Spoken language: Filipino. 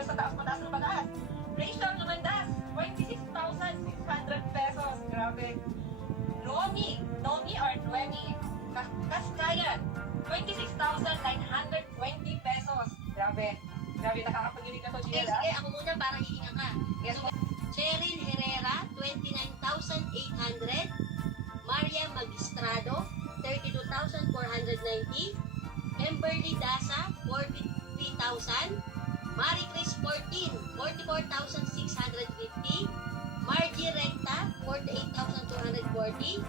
Rachel sa taas, mataas na pataas. Rachel Lumandas, 26,600 pesos. Grabe. Nomi or Noemi Kaskayan, 26,920 pesos. Grabe. Grabe, nakakapagilig na to, Okay, Gila. sige, ako muna para hihinga ka. Yes, So, Cheryl Herrera, 29,800. Maria Magistrado, 32,490. Kimberly Dasa, 43,000. Marie Chris 14, 44,650. Margie Recta, 48,240.